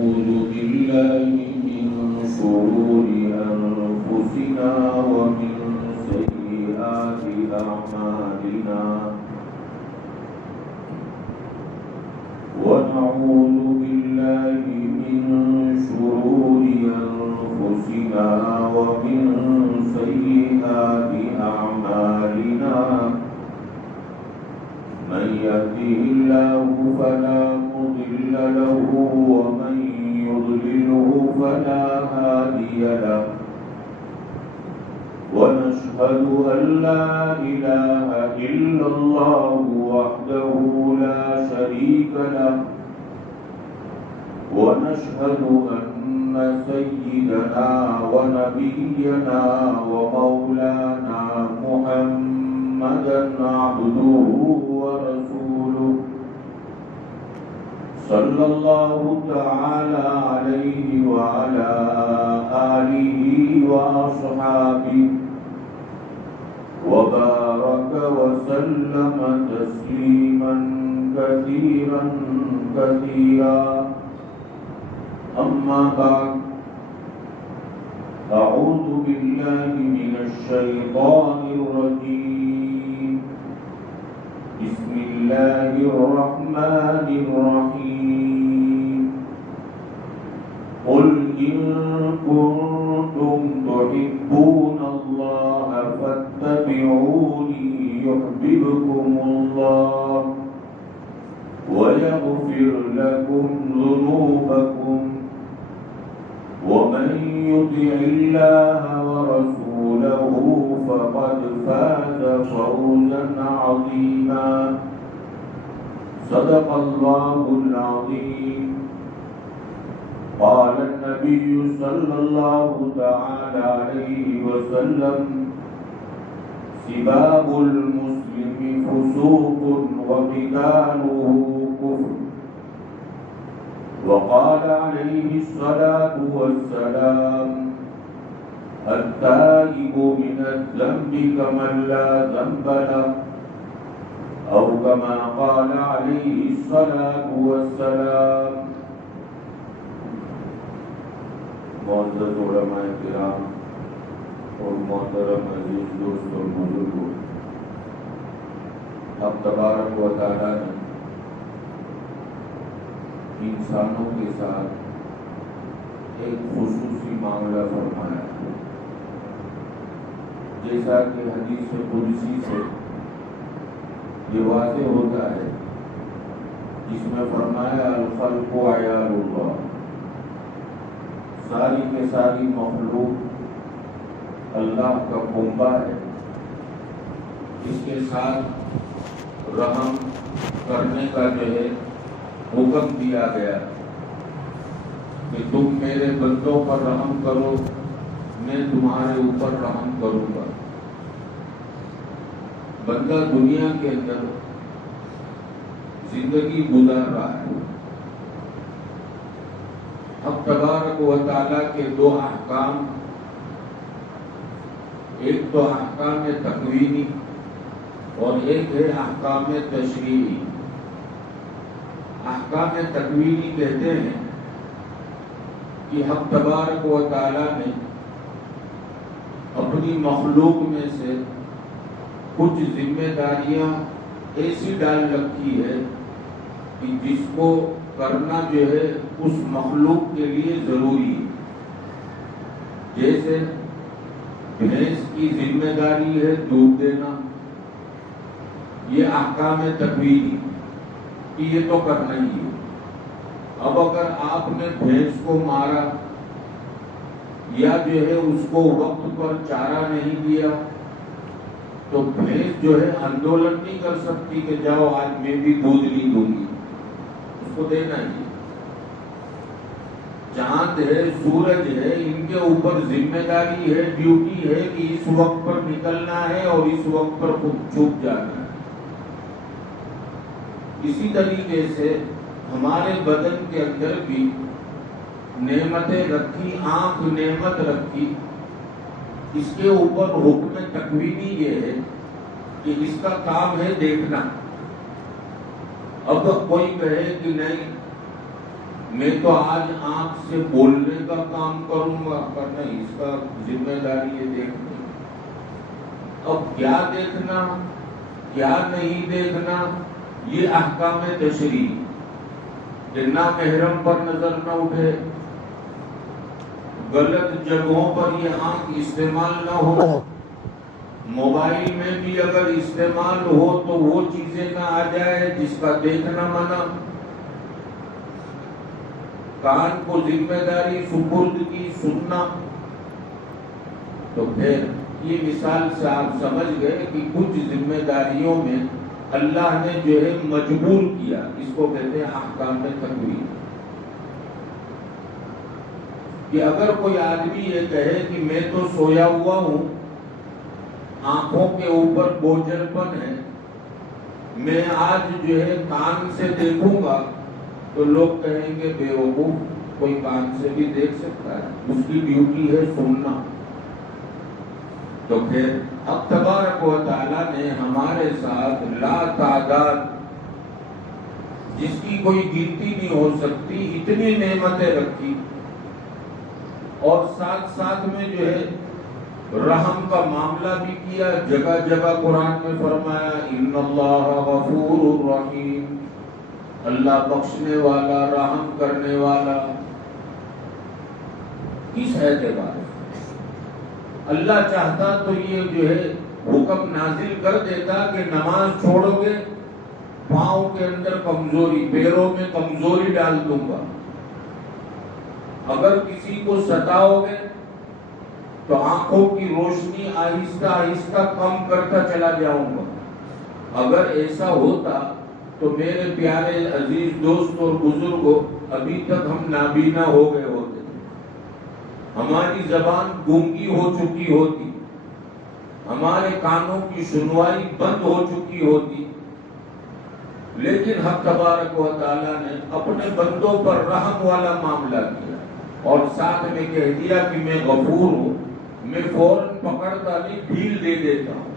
ونعوذ بالله من شرور أنفسنا ومن سيئات أعمالنا ونعوذ بالله من شرور أنفسنا ومن سيئات أعمالنا من يهده الله فلا مضل له ومن يضلله فلا هادي له ونشهد أن لا إله إلا الله وحده لا شريك له ونشهد أن سيدنا ونبينا ومولانا محمدا عبده ورسوله صلى الله تعالى عليه وعلى آله وأصحابه وبارك وسلم تسليما كثيرا كثيرا أما بعد أعوذ بالله من الشيطان الرجيم بسم الله الرحمن الرحيم قل إن كنتم تحبون الله فاتبعوني يحببكم الله ويغفر لكم ذنوبكم ومن يطع الله ورسوله فقد فاز فوزا عظيما صدق الله العظيم قال النبي صلى الله تعالى عليه وسلم سباب المسلم فسوق وقتاله كفر وقال عليه الصلاة والسلام التائب من الذنب كمن لا ذنب له أو كما قال عليه الصلاة والسلام معزز علماء کرام اور محترم عزیز دوست اور بزرگوں، اب تبارک و تعالیٰ نے انسانوں کے ساتھ ایک خصوصی معاملہ فرمایا، جیسا کہ حدیث قدسی سے یہ واضح ہوتا ہے، جس میں فرمایا الخلق عیال اللہ، ساری کے ساری مخلوق اللہ کا کنبہ ہے، اس کے ساتھ رحم کرنے کا جو ہے حکم دیا گیا کہ تم میرے بندوں پر رحم کرو، میں تمہارے اوپر رحم کروں گا۔ بندہ دنیا کے اندر زندگی گزار رہا ہے، اب تبارک و تعالیٰ کے دو احکام، ایک تو احکام تکوینی اور ایک ہے احکام تشریعی۔ احکام تکوینی کہتے ہیں کہ حق تبارک و تعالیٰ نے اپنی مخلوق میں سے کچھ ذمہ داریاں ایسی ڈال رکھی ہے کہ جس کو کرنا جو ہے اس مخلوق کے لیے ضروری ہے۔ جیسے بھینس کی ذمہ داری ہے دودھ دینا، یہ احکام تکوینی کہ یہ تو کرنا ہی ہے۔ اب اگر آپ نے بھینس کو مارا یا جو ہے اس کو وقت پر چارہ نہیں دیا تو بھینس جو ہے آندولن نہیں کر سکتی کہ جاؤ آج میں بھی دودھ نہیں دوں گی، اس کو دینا ہی۔ چاند ہے، سورج ہے، ان کے اوپر ذمہ داری ہے، ڈیوٹی ہے کہ اس وقت پر نکلنا ہے اور اس وقت پر خود چھپ جانا ہے۔ اسی طریقے سے ہمارے بدن کے اندر بھی نعمتیں رکھی، آنکھ نعمت رکھی، اس کے اوپر حکم تکوینی یہ ہے کہ اس کا کام ہے دیکھنا۔ اب کوئی کہے کہ نہیں میں تو آج آنکھ سے بولنے کا کام کروں گا، پر نہیں، اس کا ذمہ داری یہ دیکھنا۔ اب کیا دیکھنا کیا نہیں دیکھنا، یہ احکام تشریع کہ نامحرم پر نظر نہ اٹھے، غلط جگہوں پر یہ آنکھ استعمال نہ ہو، موبائل میں بھی اگر استعمال ہو تو وہ چیزیں نہ آ جائے جس کا دیکھنا منع، کان کو ذمہ داری سپرد کی سننا۔ تو پھر یہ مثال سے آپ سمجھ گئے کہ کچھ ذمہ داریوں میں اللہ نے جو ہے مجبور کیا، اس کو کہتے ہیں احکام تکوینی۔ کہ اگر کوئی آدمی یہ کہے کہ میں تو سویا ہوا ہوں، آنکھوں کے اوپر بوجھل پن ہے، میں آج جو ہے کان سے دیکھوں گا، تو لوگ کہیں گے بے وقوف، کوئی کان سے بھی دیکھ سکتا ہے، اس کی ڈیوٹی ہے سننا۔ تو پھر اب تبارک و تعالیٰ نے ہمارے ساتھ لا تعداد، جس کی کوئی گنتی نہیں ہو سکتی، اتنی نعمتیں رکھی، اور ساتھ ساتھ میں جو ہے رحم کا معاملہ بھی کیا۔ جگہ جگہ قرآن میں فرمایا ان اللہ غفور رحیم، اللہ بخشنے والا، رحم کرنے والا۔ کس اعتبار سے؟ اللہ چاہتا تو یہ جو ہے حکم نازل کر دیتا کہ نماز چھوڑو گے، پاؤں کے اندر کمزوری، پیروں میں کمزوری ڈال دوں گا، اگر کسی کو ستاؤ گے تو آنکھوں کی روشنی آہستہ آہستہ کم کرتا چلا جاؤں گا۔ اگر ایسا ہوتا تو میرے پیارے عزیز دوست اور بزرگوں، ابھی تک ہم نابینا ہو گئے ہوتے، ہماری زبان گونگی ہو چکی ہوتی، ہمارے کانوں کی سنوائی بند ہو چکی ہوتی، لیکن حق تبارک و تعالیٰ نے اپنے بندوں پر رحم والا معاملہ کیا، اور ساتھ میں کہہ دیا کہ میں غفور ہوں، میں فوراً پکڑتا نہیں، ڈھیل دے دیتا ہوں۔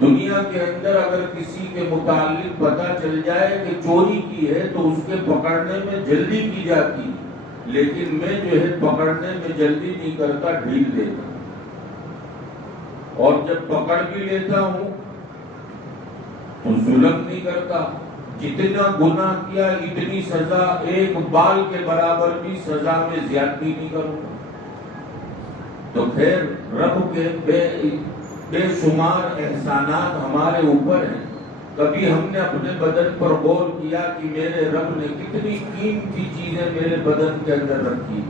دنیا کے اندر اگر کسی کے متعلق پتہ چل جائے کہ چوری کی ہے تو اس کے پکڑنے میں جلدی کی جاتی، لیکن میں جو ہے پکڑنے میں جلدی نہیں کرتا، ڈھیل دیتا ہوں، اور جب پکڑ بھی لیتا ہوں تو ظلم نہیں کرتا۔ جتنا گناہ کیا اتنی سزا، ایک بال کے برابر بھی سزا میں زیادتی نہیں کروں گا۔ تو پھر رب کے بے شمار احسانات ہمارے اوپر ہیں۔ کبھی ہم نے اپنے بدن پر غور کیا کہ میرے رب نے کتنی قیمتی چیزیں میرے بدن کے اندر رکھی؟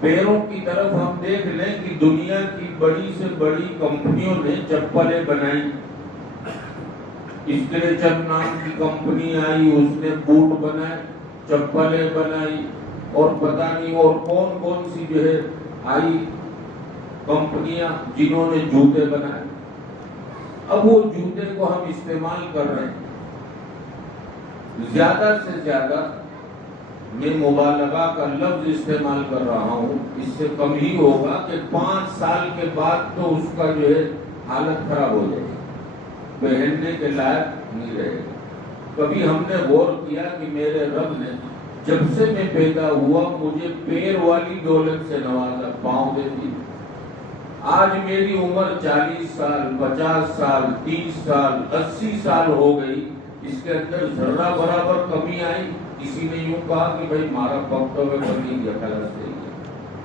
پیروں کی طرف ہم دیکھ لیں کہ دنیا کی بڑی سے بڑی کمپنیوں نے چپلیں بنائی، اسٹریچر نام کی کمپنی آئی، اس نے بوٹ بنائے، چپلیں بنائی، اور پتہ نہیں اور کون کون سی جو ہے آئی کمپنیاں جنہوں نے جوتے بنائے۔ اب وہ جوتے کو ہم استعمال کر رہے ہیں، زیادہ سے زیادہ میں مبالغہ کا لفظ استعمال کر رہا ہوں، اس سے کم ہی ہوگا کہ 5 سال کے بعد تو اس کا جو ہے حالت خراب ہو جائے گی، پہننے کے لائق نہیں رہے گا۔ کبھی ہم نے غور کیا کہ میرے رب نے جب سے میں پیدا ہوا مجھے پیر والی دولت سے نوازا، پاؤں دیتی۔ آج میری عمر 40 سال، 50 سال، 30 سال، 80 سال ہو گئی، اس کے اندر ذرہ برابر کمی آئی؟ کسی نے یوں کہا کہ بھائی مارا پکتا ہوئے بنی گیا، خلاص دے گیا،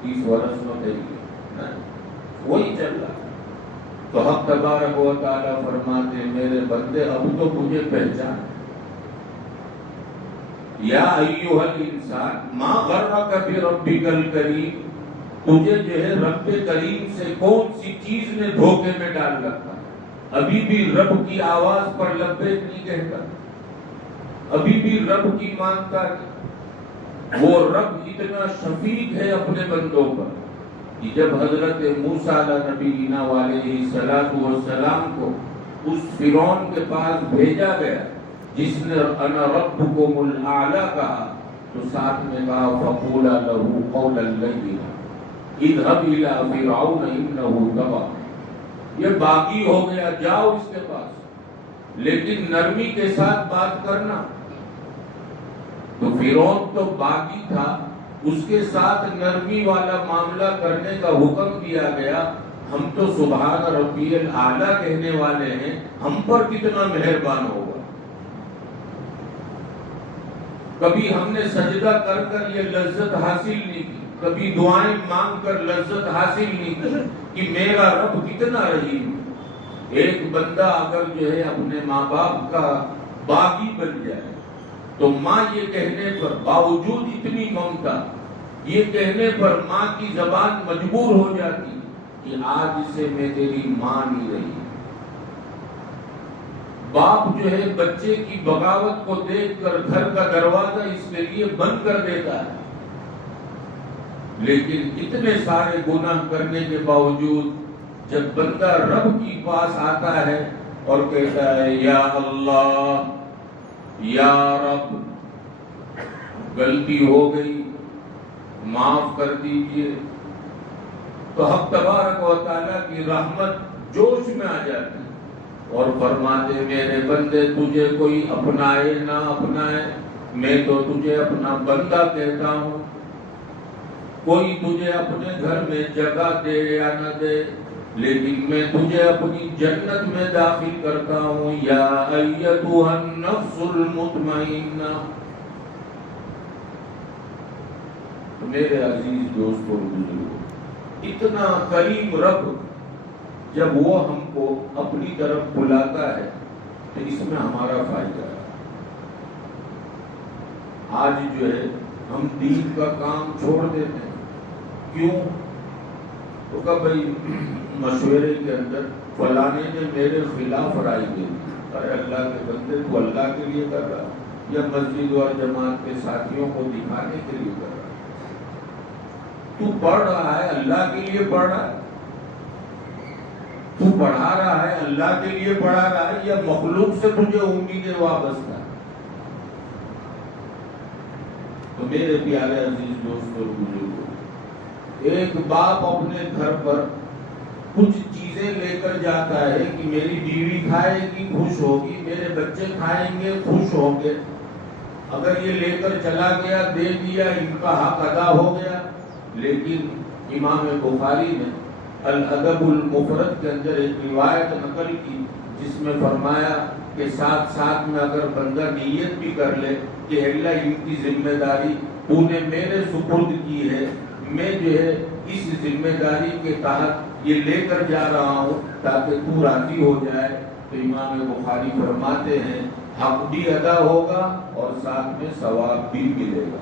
30 برس میں دے گیا، وہی چل رہا۔ تو حق تبارک و تعالیٰ فرماتے میرے بندے اب تو مجھے پہچان، یا ایھا الانسان ما غرک بربک الکریم، تجھے جو ہے رب کریم سے کون سی چیز نے دھوکے میں ڈال رکھا؟ ابھی بھی رب کی آواز پر لبیک نہیں کہتا، ابھی بھی رب کی مانتا ہے۔ وہ رب اتنا شفیق ہے اپنے بندوں پر کہ جب حضرت موسیٰ علیہ نبینا علیہ السلام کو اس فرعون کے پاس بھیجا گیا جس نے انا ربکم الاعلی کہا، تو ساتھ میں کہا فقولا لہ قولا لینا اذهب الى فرعون انه طغى، یہ باغی ہو گیا، جاؤ اس کے پاس، لیکن نرمی کے ساتھ بات کرنا۔ تو فرعون تو باغی تھا، اس کے ساتھ نرمی والا معاملہ کرنے کا حکم دیا گیا. ہم تو سبحان ربی الاعلیٰ کہنے والے ہیں، ہم پر کتنا مہربان ہوگا. کبھی ہم نے سجدہ کر کر یہ لذت حاصل نہیں کی، کبھی دعائیں مانگ کر لذت حاصل نہیں کی کہ میرا رب کتنا رحیم. ایک بندہ اگر جو ہے اپنے ماں باپ کا باغی بن جائے تو ماں یہ کہنے پر باوجود اتنی ممتا، یہ کہنے پر ماں کی زبان مجبور ہو جاتی کہ آج سے میں تیری ماں نہیں رہی. باپ جو ہے بچے کی بغاوت کو دیکھ کر گھر کا دروازہ اس کے لیے بند کر دیتا ہے، لیکن اتنے سارے گناہ کرنے کے باوجود جب بندہ رب کی پاس آتا ہے اور کہتا ہے یا اللہ یا رب غلطی ہو گئی معاف کر دیجئے، تو حق تبارک و تعالیٰ کی رحمت جوش میں آ جاتی اور فرماتے میرے بندے تجھے کوئی اپنائے نہ اپنائے، میں تو تجھے اپنا بندہ کہتا ہوں. کوئی تجھے اپنے گھر میں جگہ دے یا نہ دے، لیکن میں تجھے اپنی جنت میں داخل کرتا ہوں. یا ایتھا النفس المطمئنہ. میرے عزیز دوستوں بزرگوں، اتنا کریم رب جب وہ ہم کو اپنی طرف بلاتا ہے تو اس میں ہمارا فائدہ ہے. آج جو ہے ہم دین کا کام چھوڑ دیتے ہیں. کیوں؟ تو کہ بھائی مشورے کے اندر فلانے نے میرے خلاف رائے دے دی. ارے اللہ کے بندے تو اللہ کے لیے کر رہا یا مسجد اور جماعت کے ساتھیوں کو دکھانے کے لیے کر رہا؟ تو پڑھ رہا ہے اللہ کے لیے پڑھ رہا ہے، تو پڑھا رہا ہے اللہ کے لیے پڑھا رہا ہے یا مخلوق سے تجھے امیدیں وابستہ؟ تو میرے پیارے عزیز دوستوں بزرگوں، ایک باپ اپنے گھر پر کچھ چیزیں لے کر جاتا ہے کہ میری بیوی کھائے گی خوش ہوگی، میرے بچے کھائیں گے خوش ہوں گے. اگر یہ لے کر چلا گیا دے دیا ان کا حق ادا ہو گیا. لیکن امام بخاری نے الادب المفرد کے اندر ایک روایت نقل کی جس میں فرمایا کہ ساتھ ساتھ میں اگر بندہ نیت بھی کر لے کہ اللہ ان کی ذمہ داری تو نے میرے سپرد کی ہے، میں جو ہے اس ذمہ داری کے تحت یہ لے کر جا رہا ہوں تاکہ تو راضی ہو جائے، تو امام بخاری فرماتے ہیں حق بھی ادا ہوگا اور ساتھ میں ثواب بھی ملے گا.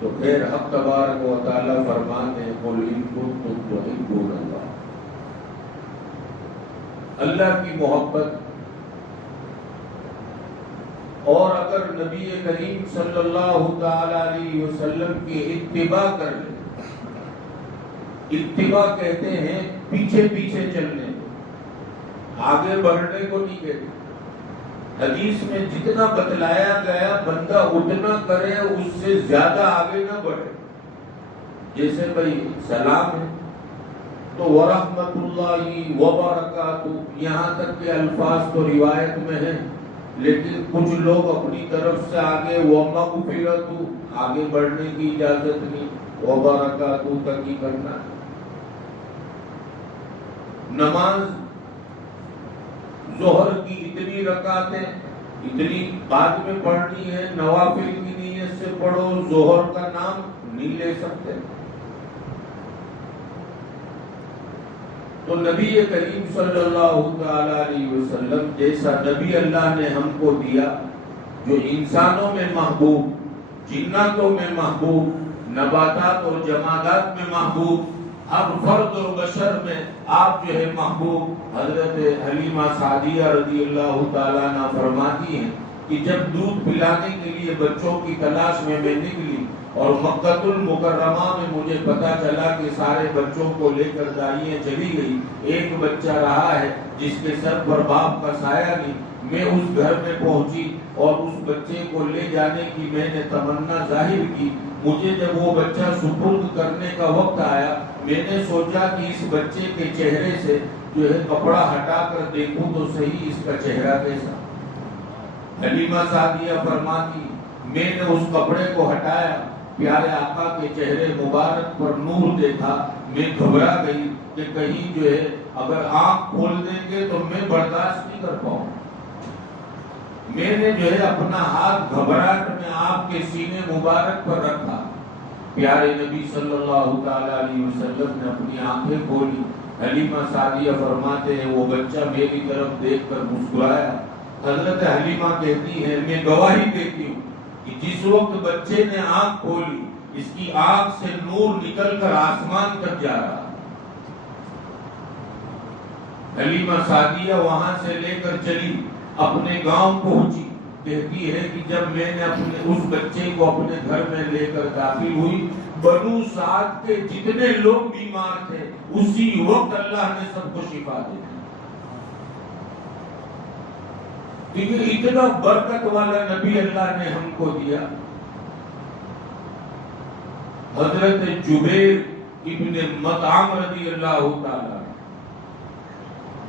تو پھر حق تبارک و تعالیٰ فرماتے ہیں قل ان کنتم تحبون اللہ. اللہ کی محبت اور اگر نبی کریم صلی اللہ تعالی علیہ وسلم کی اتباع کر لیں. اتباع کہتے ہیں پیچھے پیچھے چلنے کو، آگے بڑھنے کو نہیں کہتے. حدیث میں جتنا بتلایا گیا بندہ اتنا کرے، اس سے زیادہ آگے نہ بڑھے. جیسے بھائی سلام ہے تو ورحمت اللہ وبرکاتہ، یہاں تک کہ الفاظ تو روایت میں ہیں، لیکن کچھ لوگ اپنی طرف سے آگے ومغفرت، آگے بڑھنے کی اجازت نہیں، وبرکاتہ تک ہی کرنا. نماز ظہر کی اتنی رکعتیں اتنی بعد میں پڑھنی ہے، نوافل کی نیت سے پڑھو، ظہر کا نام نہیں لے سکتے. تو نبی کریم صلی اللہ تعالی علیہ وسلم جیسا نبی اللہ نے ہم کو دیا، جو انسانوں میں محبوب، جناتوں میں محبوب، نباتات اور جمادات میں محبوب، اب فرد اور بشر میں آپ جو ہے محبوب. حضرت حلیمہ سعدیہ رضی اللہ تعالیٰ عنہ فرماتی ہیں کہ جب دودھ پلانے کے لیے بچوں کی تلاش میں نکلی اور مکہ المکرمہ میں مجھے پتا چلا کہ سارے بچوں کو لے کر دائیاں چلی گئی، ایک بچہ رہا ہے جس کے سر پر باپ کا سایہ نہیں. میں اس گھر میں پہنچی اور اس بچے کو لے جانے کی میں نے تمنا ظاہر کی. مجھے جب وہ بچہ سپرد کرنے کا وقت آیا، میں نے سوچا کہ اس بچے کے چہرے سے جو ہے کپڑا ہٹا کر دیکھوں تو صحیح اس کا چہرہ کیسا. حلیمہ سعدیہ فرماتی میں نے اس کپڑے کو ہٹایا، پیارے آقا کے چہرے مبارک پر نور دیکھا، میں گھبرا گئی کہ کہیں جو ہے اگر آنکھ کھول دیں گے تو میں برداشت نہیں کر پاؤں۔ میں نے جو ہے اپنا ہاتھ گھبراہٹ میں آپ کے سینے مبارک پر رکھا، پیارے نبی صلی اللہ تعالی علیہ وسلم نے اپنی آنکھیں کھولی۔ حلیمہ سعدیہ فرماتے ہیں وہ بچہ میری طرف دیکھ کر مسکرایا۔ حضرت حلیمہ کہتی ہے میں گواہی دیتی ہوں کہ جس وقت بچے نے آنکھ کھولی اس کی آنکھ سے نور نکل کر آسمان تک جا رہا۔ حلیمہ سعدیہ وہاں سے لے کر چلی، اپنے گاؤں پہنچی، کہتی ہے کہ جب میں نے اپنے اس بچے کو اپنے گھر میں لے کر داخل ہوئی، بنو سعد کے جتنے لوگ بیمار تھے اسی وقت اللہ نے سب کو شفا دے دی۔ کیونکہ اتنا برکت والا نبی اللہ نے ہم کو دیا۔ حضرت جبیر ابن مطعم رضی اللہ تعالی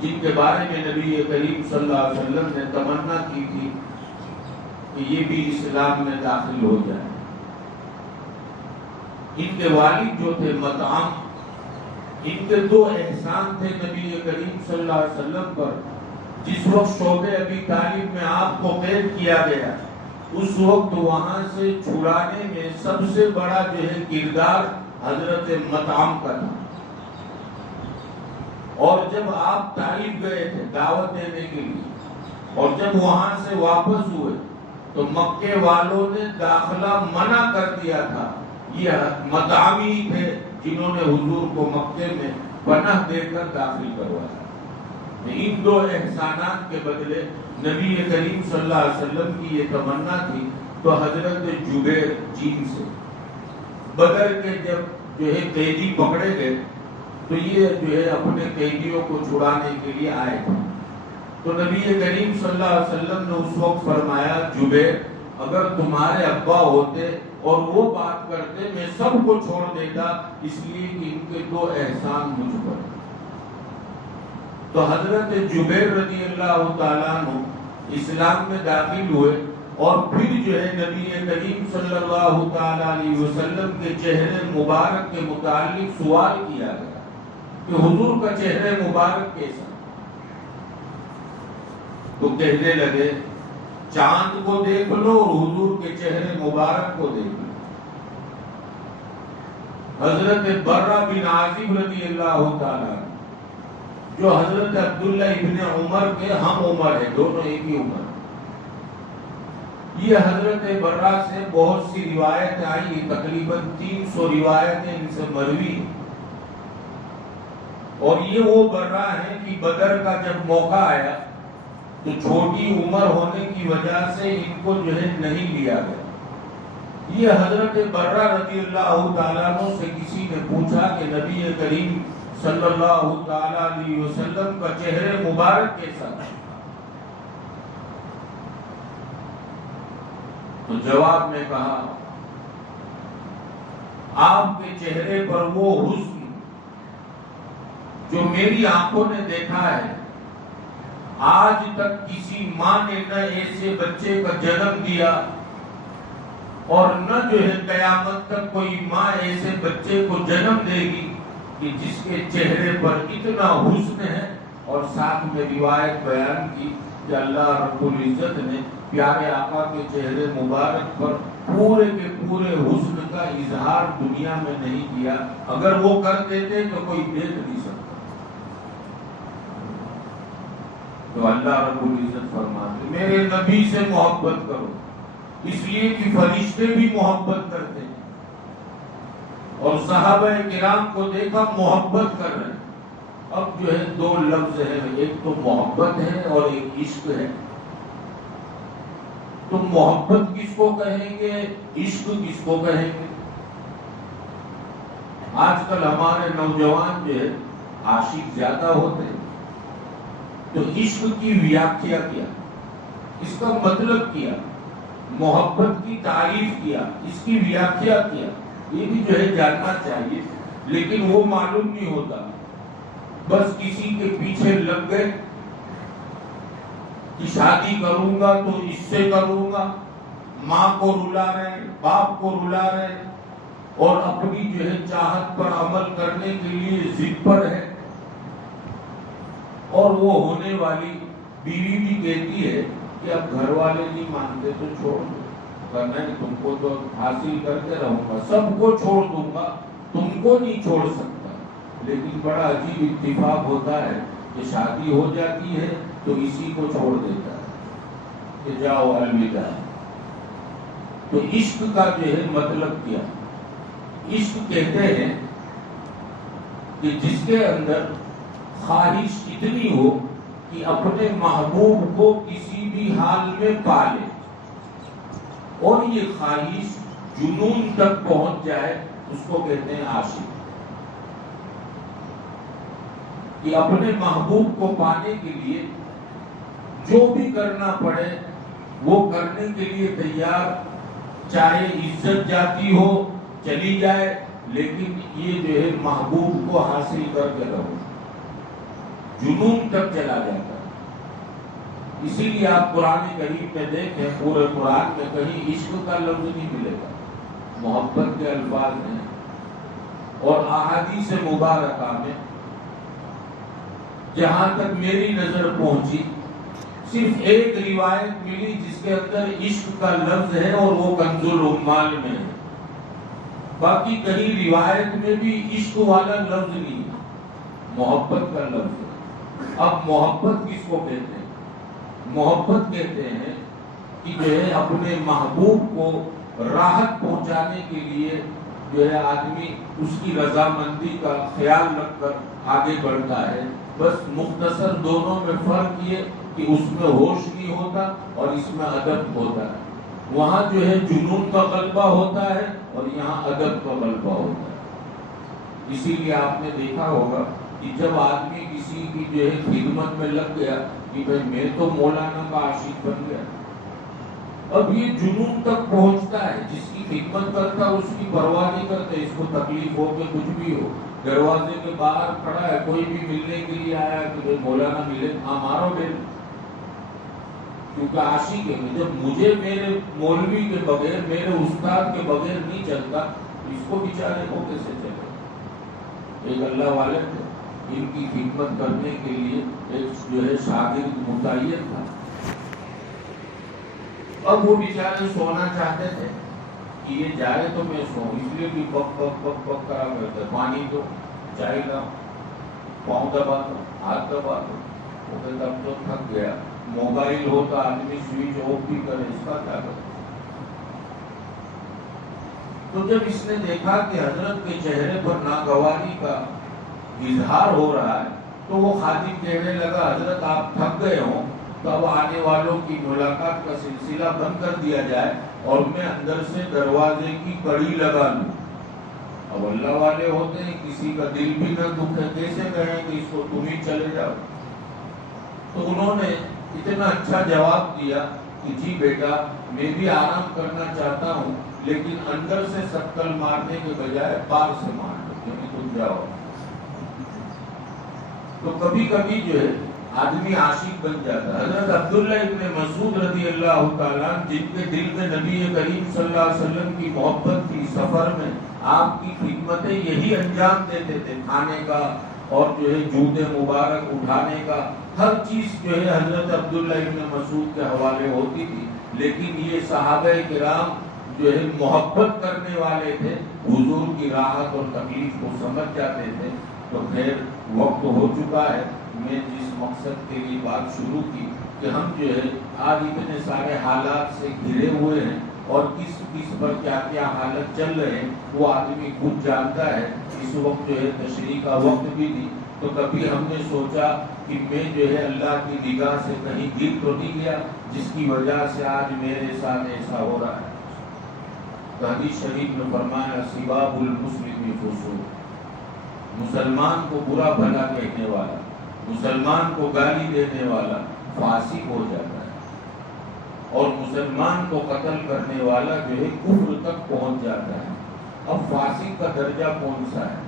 جن کے بارے میں نبی کریم صلی اللہ علیہ وسلم نے تمنا کی تھی کہ یہ بھی اسلام میں داخل ہو جائے، ان کے والد جو تھے مطعم، ان کے دو احسان تھے نبی کریم صلی اللہ علیہ وسلم پر۔ جس وقت شعبہ ابی طالب میں آپ کو قید کیا گیا، اس وقت وہاں سے چھڑانے میں سب سے بڑا جو ہے کردار حضرت مطعم کا تھا۔ اور جب آپ طائف گئے تھے دعوت دینے کے لیے اور جب وہاں سے واپس ہوئے تو مکے والوں نے داخلہ منع کر دیا تھا۔ یہ مطعمی تھے جنہوں نے حضور کو مکے میں پناہ دے کر داخل کروایا۔ ان دو احسانات کے بدلے نبی کریم صلی اللہ علیہ وسلم کی یہ تمنا تھی، تو حضرت جبیر چین سے بدر کے جب جو ہے قیدی پکڑے گئے تو یہ جو ہے اپنے قیدیوں کو چھڑانے کے لیے آئے تھے۔ تو نبی کریم صلی اللہ علیہ وسلم نے اس وقت فرمایا جبیر اگر تمہارے ابا ہوتے اور وہ بات کرتے میں سب کو چھوڑ دیتا، اس لیے کہ ان کے دو احسان مجھ پر۔ تو حضرت جبیر رضی اللہ تعالیٰ عنہ اسلام میں داخل ہوئے اور پھر جو ہے نبی کریم صلی اللہ تعالیٰ علیہ وسلم کے چہرے مبارک کے متعلق سوال کیا گیا کہ حضور کا چہرے مبارک کیسا؟ تو کہنے لگے چاند کو دیکھ لو اور حضور کے چہرے مبارک کو دیکھ لو۔ حضرت برہ بن عازب رضی اللہ تعالیٰ جو حضرت عبداللہ ابن عمر کے ہم عمر ہیں، دونوں ایک ہی عمر، یہ حضرت برہ سے بہت سی روایتیں آئی، تقریباً 300 روایتیں ان سے مروی ہیں۔ اور یہ وہ برہ ہیں کہ بدر کا جب موقع آیا تو چھوٹی عمر ہونے کی وجہ سے ان کو جو ہے نہیں لیا گیا۔ یہ حضرت برہ رضی اللہ تعالیٰ عنہ سے کسی نے پوچھا کہ نبی کریم صلی اللہ تعالیٰ علیہ وسلم کا چہرے مبارک کیسا تھا؟ تو جواب میں کہا آپ کے چہرے پر وہ حسن جو میری آنکھوں نے دیکھا ہے، آج تک کسی ماں نے نہ ایسے بچے کا جنم دیا اور نہ جو ہے قیامت تک کوئی ماں ایسے بچے کو جنم دے گی کہ جس کے چہرے پر اتنا حسن ہے۔ اور ساتھ میں روایت بیان کی کہ اللہ رب العزت نے پیارے آقا کے چہرے مبارک پر پورے کے پورے حسن کا اظہار دنیا میں نہیں کیا، اگر وہ کر دیتے تو کوئی دیکھ نہیں سکتا۔ تو اللہ رب العزت فرماتے میرے نبی سے محبت کرو، اس لیے کہ فرشتے بھی محبت کرتے ہیں، اور صحابہ کرام کو دیکھا محبت کر رہے ہیں۔ اب جو ہے دو لفظ ہے، ایک تو محبت ہے اور ایک عشق ہے۔ تو محبت کس کو کہیں گے، عشق کس کو کہیں گے؟ آج کل ہمارے نوجوان جو ہے عاشق زیادہ ہوتے ہیں، تو عشق کی ویاخیا کیا، اس کا مطلب کیا، محبت کی تعریف کیا، اس کی ویاخیا کیا، یہ بھی جو ہے جاننا چاہیے، لیکن وہ معلوم نہیں ہوتا۔ بس کسی کے پیچھے لگ گئے، کہ شادی کروں گا تو اس سے کروں گا، ماں کو رلا رہے، باپ کو رلا رہے، اور اپنی جو ہے چاہت پر عمل کرنے کے لیے ضد پر ہے، اور وہ ہونے والی بیوی بھی کہتی ہے کہ اب گھر والے نہیں مانتے تو چھوڑ دو، ورنہ تم کو تو حاصل کرتے رہوں گا، سب کو چھوڑ دوں گا، تم کو نہیں چھوڑ سکتا۔ لیکن بڑا عجیب اتفاق ہوتا ہے کہ شادی ہو جاتی ہے تو اسی کو چھوڑ دیتا ہے کہ جاؤ الوداع۔ تو عشق کا جو ہے مطلب کیا؟ عشق کہتے ہیں کہ جس کے اندر خواہش اتنی ہو کہ اپنے محبوب کو کسی بھی حال میں پالے، اور یہ خواہش جنون تک پہنچ جائے، اس کو کہتے ہیں عاشق۔ کہ اپنے محبوب کو پانے کے لیے جو بھی کرنا پڑے وہ کرنے کے لیے تیار، چاہے عزت جاتی ہو چلی جائے، لیکن یہ جو ہے محبوب کو حاصل کر کے رہو، جنون تک چلا جاتا ہے۔ اسی لیے آپ قرآن کریم میں دیکھیں، پورے قرآن میں کہیں عشق کا لفظ نہیں ملے گا، محبت کے الفاظ ہیں، اور احادیث مبارکہ میں جہاں تک میری نظر پہنچی صرف ایک روایت ملی جس کے اندر عشق کا لفظ ہے، اور وہ کنز العمال میں ہے، باقی کہیں روایت میں بھی عشق والا لفظ نہیں ہے، محبت کا لفظ ہے۔ اب محبت کس کو کہتے ہیں؟ محبت کہتے ہیں کہ جو ہے اپنے محبوب کو راحت پہنچانے کے لیے جو ہے آدمی اس کی رضامندی کا خیال رکھ کر آگے بڑھتا ہے۔ بس مختصر دونوں میں فرق یہ کہ اس میں ہوش نہیں ہوتا اور اس میں ادب ہوتا ہے، وہاں جو ہے جنون کا غلبہ ہوتا ہے اور یہاں ادب کا غلبہ ہوتا ہے۔ اسی لیے آپ نے دیکھا ہوگا کہ جب آدمی کسی کی جو ہے خدمت میں لگ گیا کہ بھئی میں تو مولانا کا عاشق بن گیا، اب یہ جنون تک پہنچتا ہے، جس کی خدمت کرتا ہے اس کی پرواہ نہیں کرتے، اس کو تکلیف ہو کہ کچھ بھی ہو، دروازے کے باہر کھڑا ہے، کوئی بھی ملنے کے لیے آیا کہ مولانا ملے، ہمارو دل، کیونکہ عاشق ہے۔ جب مجھے میرے مولوی کے بغیر، میرے استاد کے بغیر نہیں چلتا، اس کو بیچارے کو کیسے چلے؟ ایک اللہ والے تھے، ان کی خدمت کرنے کے لیے ایک جو ہے شاگرد متعین تھا، اب وہ بیچارے سونا چاہتے تھے کہ یہ جائے تو میں سوؤں، اس لیے بھی بک بک بک بک کرا کرتے، پانی دو، چائے لاؤ، پاؤں دبا دو، ہاتھ دبا دو، وہ کہتا اب تو تھک گیا، موبائل ہو تو آدمی سوئچ آف بھی کرے، اس کا کیا کرے؟ تو جب اس نے دیکھا کہ حضرت کے چہرے پر ناگواری کا اظہار ہو رہا ہے تو وہ خادم کہنے لگا حضرت آپ تھک گئے ہوں تو اب آنے والوں کی ملاقات کا سلسلہ بند کر دیا جائے اور میں اندر سے دروازے کی کڑی لگا لوں۔ اب اللہ والے ہوتے ہیں، کسی کا دل بھی نہ دکھے، کیسے کہیں کہ اس کو تم ہی چلے جاؤ؟ تو انہوں نے اتنا اچھا جواب دیا کہ جی بیٹا میں بھی آرام کرنا چاہتا ہوں، لیکن اندر سے سکل مارنے کے بجائے باہر سے مار دو، کیونکہ تم جاؤ۔ تو کبھی کبھی جو ہے آدمی عاشق بن جاتا ہے۔ حضرت عبداللہ ابن مسعود رضی اللہ تعالیٰ جن کے دل میں نبی کریم صلی اللہ علیہ وسلم کی محبت تھی، سفر میں آپ کی خدمتیں یہی انجام دیتے تھے، کھانے کا اور جو ہے جود مبارک اٹھانے کا، ہر چیز جو ہے حضرت عبداللہ ابن مسعود کے حوالے ہوتی تھی، لیکن یہ صحابہ کرام جو ہے محبت کرنے والے تھے، حضور کی راحت اور تکلیف کو سمجھ جاتے تھے۔ تو خیر وقت ہو چکا ہے، میں جس مقصد کے لیے بات شروع کی کہ ہم جو ہے آج اتنے سارے حالات سے گھرے ہوئے ہیں اور کس پر کیا کیا حالت چل رہے ہیں وہ آدمی خود جانتا ہے۔ اس وقت جو ہے تشریح کا وقت بھی دی، تو کبھی ہم نے سوچا کہ میں جو ہے اللہ کی نگاہ سے کہیں گر تو نہیں گیا جس کی وجہ سے آج میرے ساتھ ایسا ہو رہا ہے۔ تو حدیث شریف میں فرمایا سباب المسلم فسوق، مسلمان کو برا بھلا کہنے والا، مسلمان کو گالی دینے والا فاسق ہو جاتا ہے، اور مسلمان کو قتل کرنے والا جو ہے کفر تک پہنچ جاتا ہے۔ اب فاسق کا درجہ کون سا ہے؟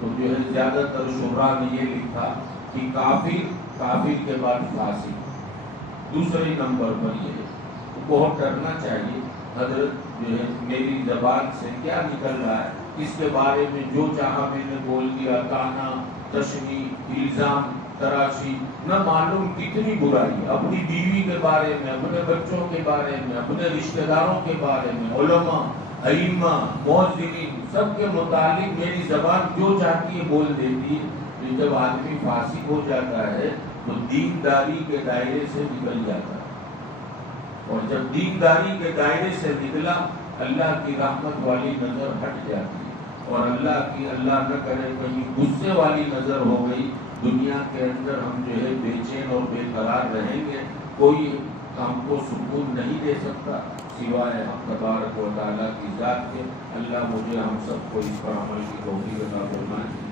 تو جو ہے زیادہ تر شرح نے یہ لکھا کہ کافر کے بعد فاسق، دوسرے نمبر پر یہ ہے، بہت ڈرنا چاہیے حضرت جو ہے میری زبان سے کیا نکل رہا ہے، اس کے بارے میں جو چاہا میں نے بول دیا، تانا تشنیع الزام تراشی، نہ معلوم کتنی برائی، اپنی بیوی کے بارے میں، اپنے بچوں کے بارے میں، اپنے رشتہ داروں کے بارے میں، علماء ائمہ مؤذنین سب کے متعلق میری زبان جو چاہتی ہے بول دیتی ہے۔ جب آدمی فاسق ہو جاتا ہے تو دینداری کے دائرے سے نکل جاتا ہے، اور جب دینداری کے دائرے سے نکلا اللہ کی رحمت والی نظر ہٹ جاتی ہے، اور اللہ نہ کرے کہیں غصے والی نظر ہو گئی، دنیا کے اندر ہم جو ہے بے چین اور بے قرار رہیں گے، کوئی ہم کو سکون نہیں دے سکتا سوائے حق تبارک و تعالیٰ کی ذات کے۔ اللہ مجھے ہم سب کو اس پر عمل کی توفیق عطا فرمائے۔